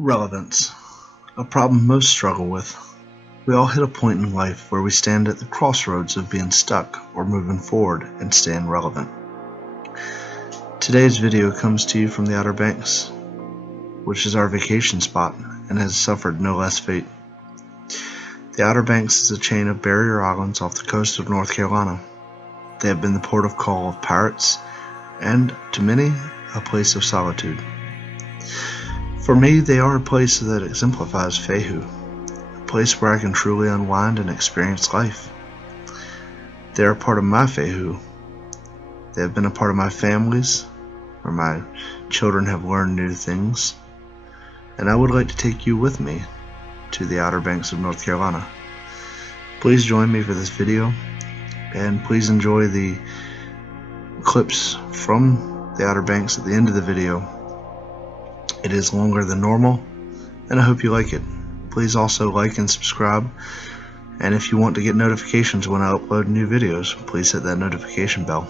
Relevance, a problem most struggle with. We all hit a point in life where we stand at the crossroads of being stuck or moving forward and staying relevant. Today's video comes to you from the Outer Banks, which is our vacation spot and has suffered no less fate. The Outer Banks is a chain of barrier islands off the coast of North Carolina. They have been the port of call of pirates and, to many, a place of solitude. For me, they are a place that exemplifies Fehu, a place where I can truly unwind and experience life. They are part of my Fehu. They have been a part of my families, where my children have learned new things, and I would like to take you with me to the Outer Banks of North Carolina. Please join me for this video, and please enjoy the clips from the Outer Banks at the end of the video. It is longer than normal, and I hope you like it. Please also like and subscribe, and if you want to get notifications when I upload new videos, please hit that notification bell.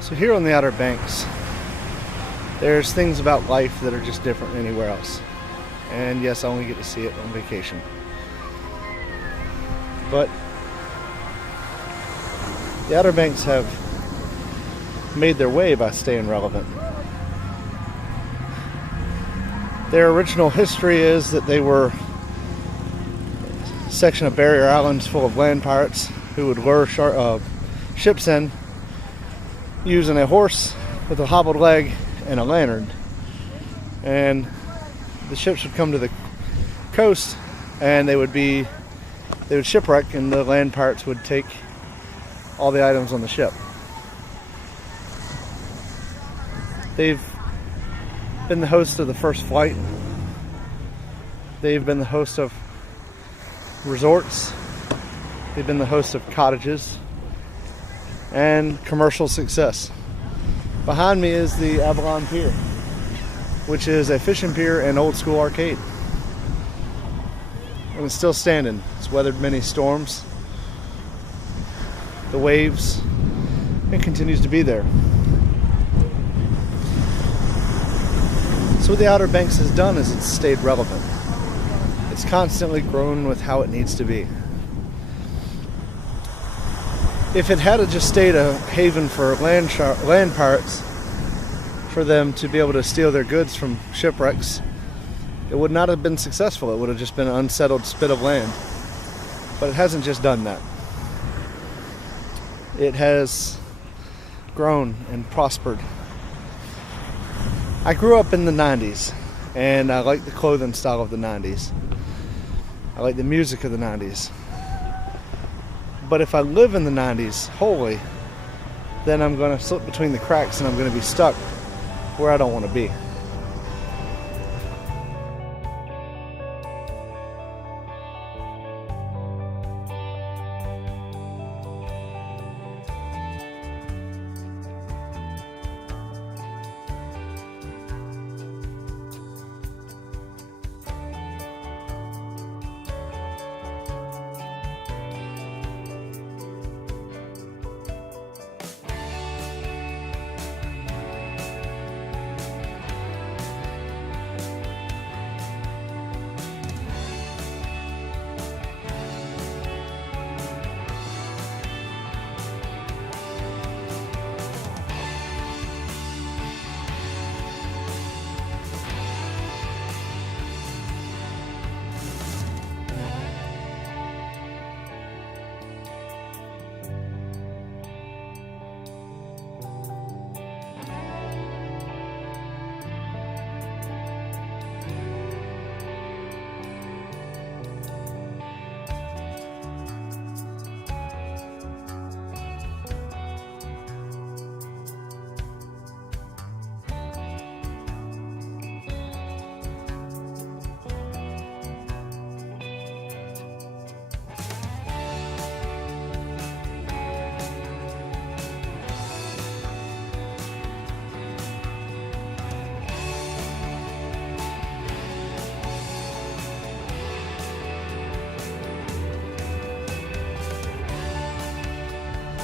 So here on the Outer Banks, there's things about life that are just different than anywhere else. And yes, I only get to see it on vacation. But the Outer Banks have made their way by staying relevant. Their original history is that they were a section of barrier islands full of land pirates who would lure ships in using a horse with a hobbled leg and a lantern, and the ships would come to the coast and they would shipwreck, and the land pirates would take all the items on the ship. They've been the host of the first flight. They've been the host of resorts. They've been the host of cottages and commercial success. Behind me is the Avalon Pier, which is a fishing pier and old school arcade. And it's still standing. It's weathered many storms. the waves, and continues to be there. So what the Outer Banks has done is it's stayed relevant. It's constantly grown with how it needs to be. If it had just stayed a haven for land pirates, for them to be able to steal their goods from shipwrecks, it would not have been successful. It would have just been an unsettled spit of land. But it hasn't just done that. It has grown and prospered. I grew up in the 90s, and I like the clothing style of the 90s. I like the music of the 90s. But if I live in the 90s wholly, then I'm going to slip between the cracks and I'm going to be stuck where I don't want to be.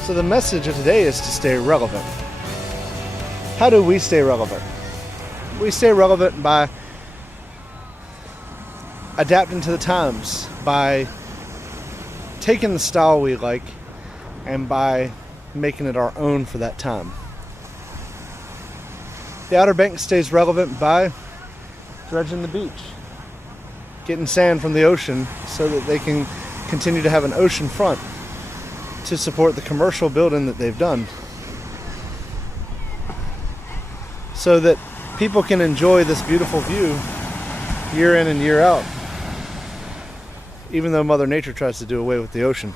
So the message of today is to stay relevant. How do we stay relevant? We stay relevant by adapting to the times, by taking the style we like and by making it our own for that time. The Outer Banks stays relevant by dredging the beach, getting sand from the ocean so that they can continue to have an ocean front to support the commercial building that they've done, so that people can enjoy this beautiful view year in and year out, even though Mother Nature tries to do away with the ocean.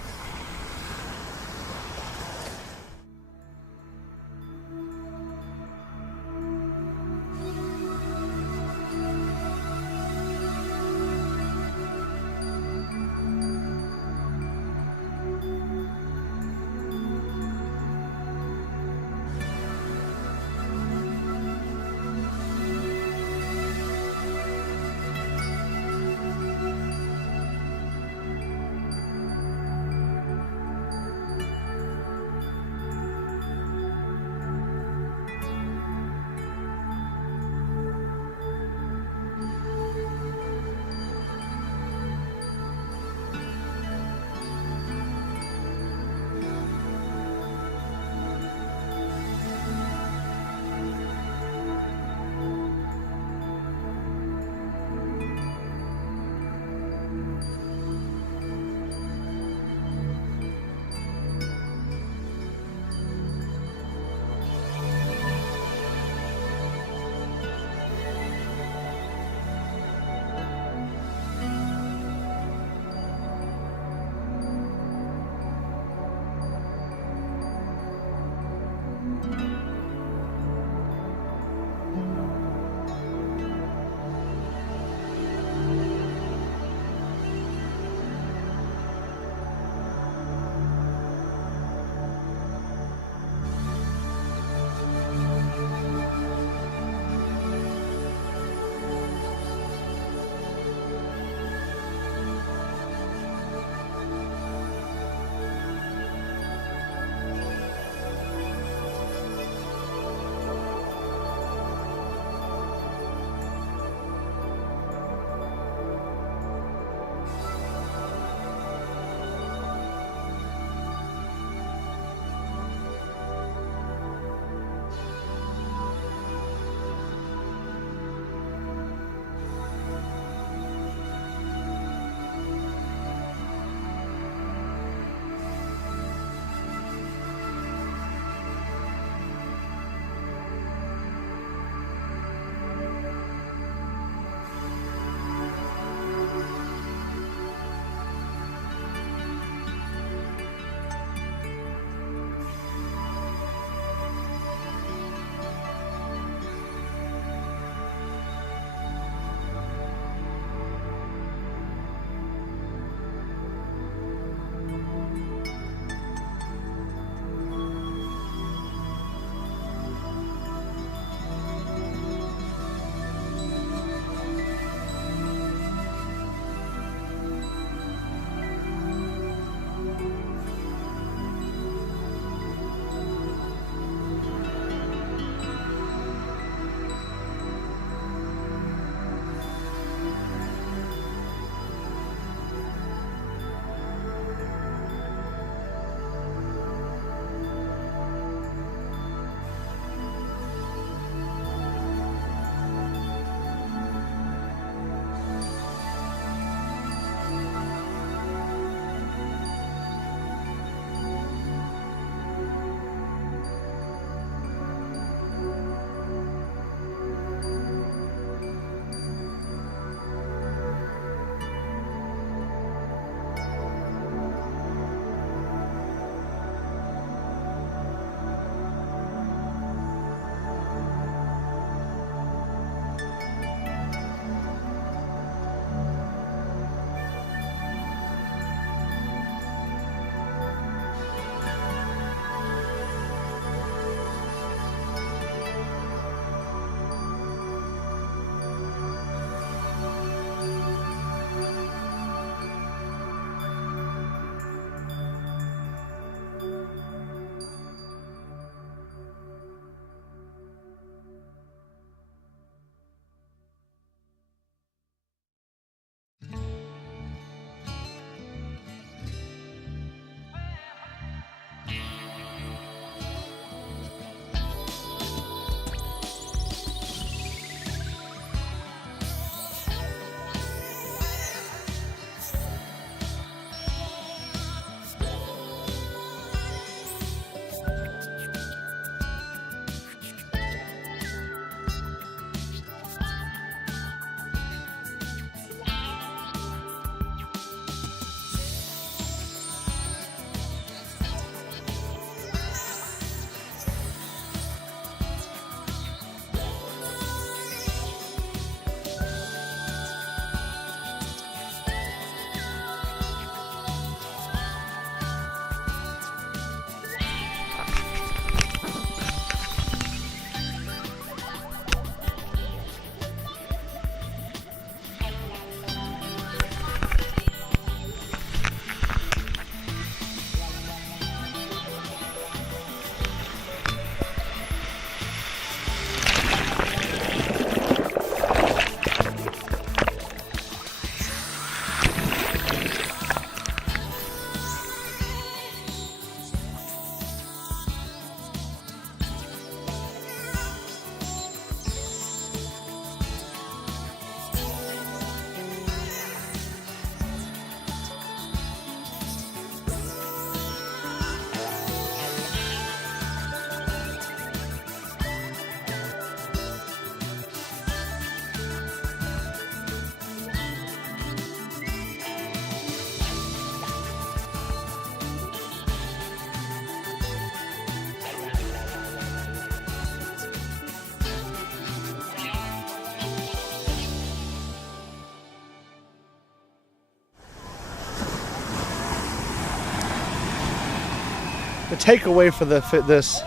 The takeaway for this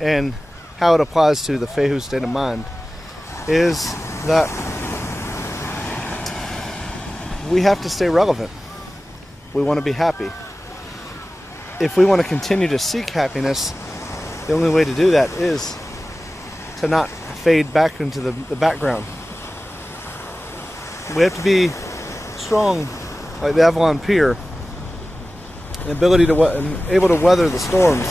and how it applies to the Fehu state of mind is that we have to stay relevant. We want to be happy. If we want to continue to seek happiness, the only way to do that is to not fade back into the background. We have to be strong like the Avalon Pier, and able to weather the storms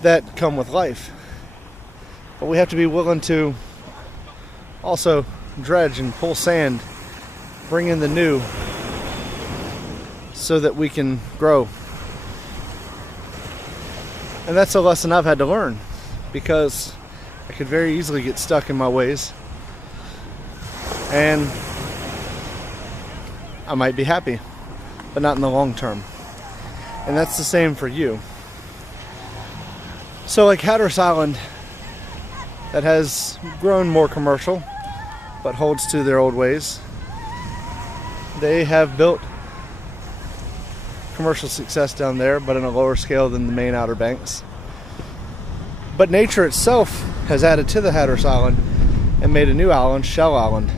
that come with life. But we have to be willing to also dredge and pull sand, bring in the new, so that we can grow. And that's a lesson I've had to learn, because I could very easily get stuck in my ways, and I might be happy, but not in the long term. And that's the same for you. So like Hatteras Island, that has grown more commercial, but holds to their old ways. They have built commercial success down there, but on a lower scale than the main Outer Banks. But nature itself has added to the Hatteras Island and made a new island, Shell Island.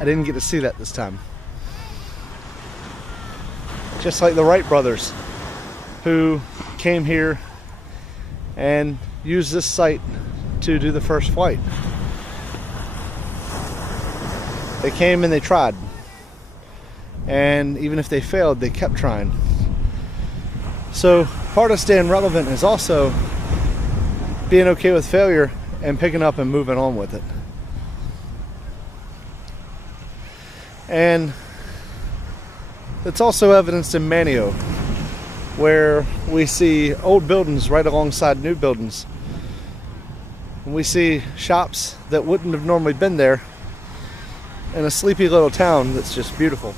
I didn't get to see that this time. Just like the Wright brothers, who came here and used this site to do the first flight. They came and they tried. And even if they failed, they kept trying. So part of staying relevant is also being okay with failure and picking up and moving on with it. And it's also evidenced in Manio, where we see old buildings right alongside new buildings. And we see shops that wouldn't have normally been there in a sleepy little town that's just beautiful.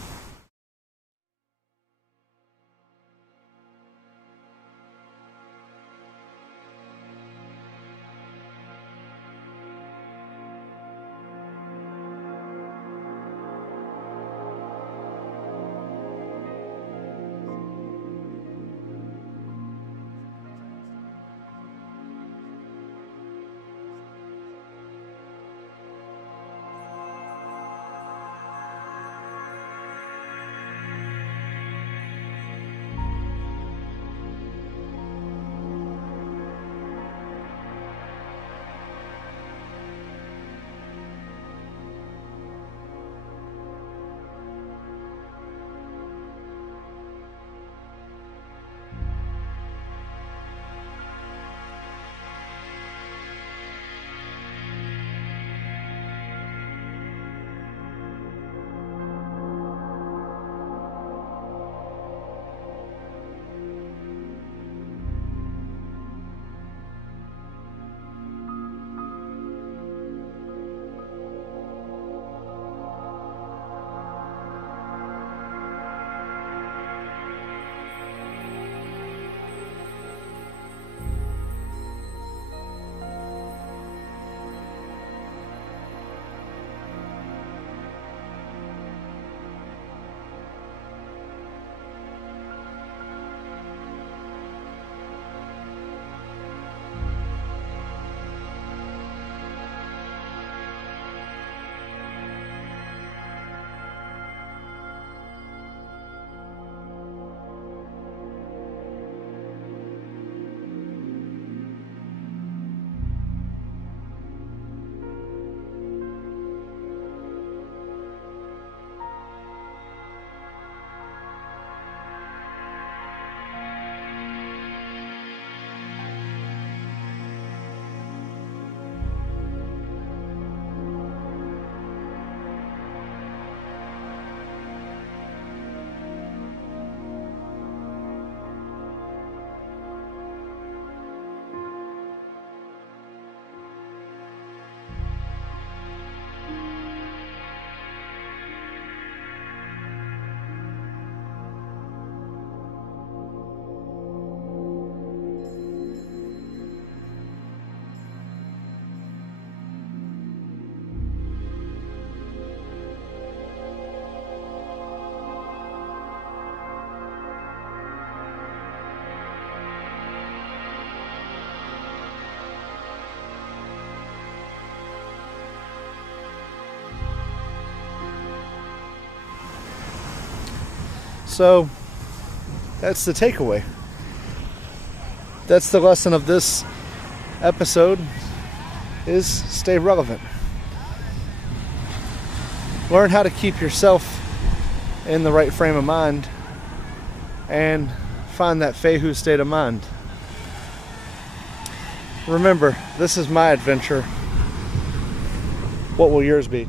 So that's the takeaway. That's the lesson of this episode, is stay relevant. Learn how to keep yourself in the right frame of mind and find that Fehu state of mind. Remember, this is my adventure. What will yours be?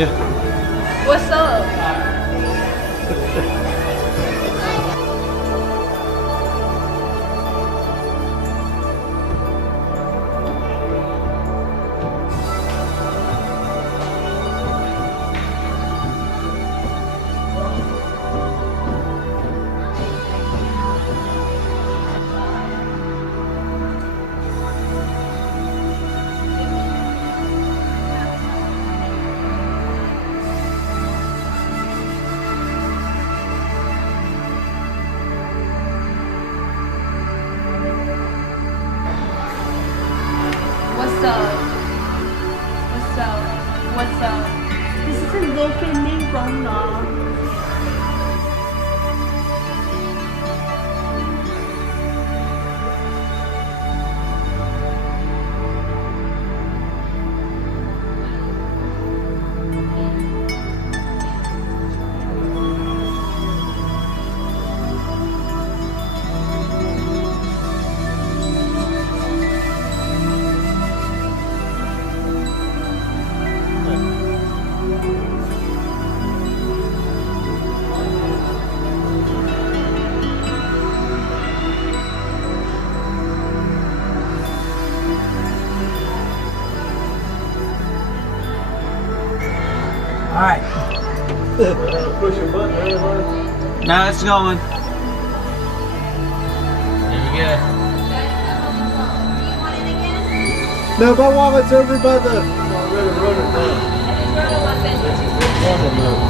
Yeah. What's up? What's up? What's up? What's up? This is a local name from now. Alright. Push a button there, Now it's going. There we go. No, my wallet's over by the... Where's Seven loaves.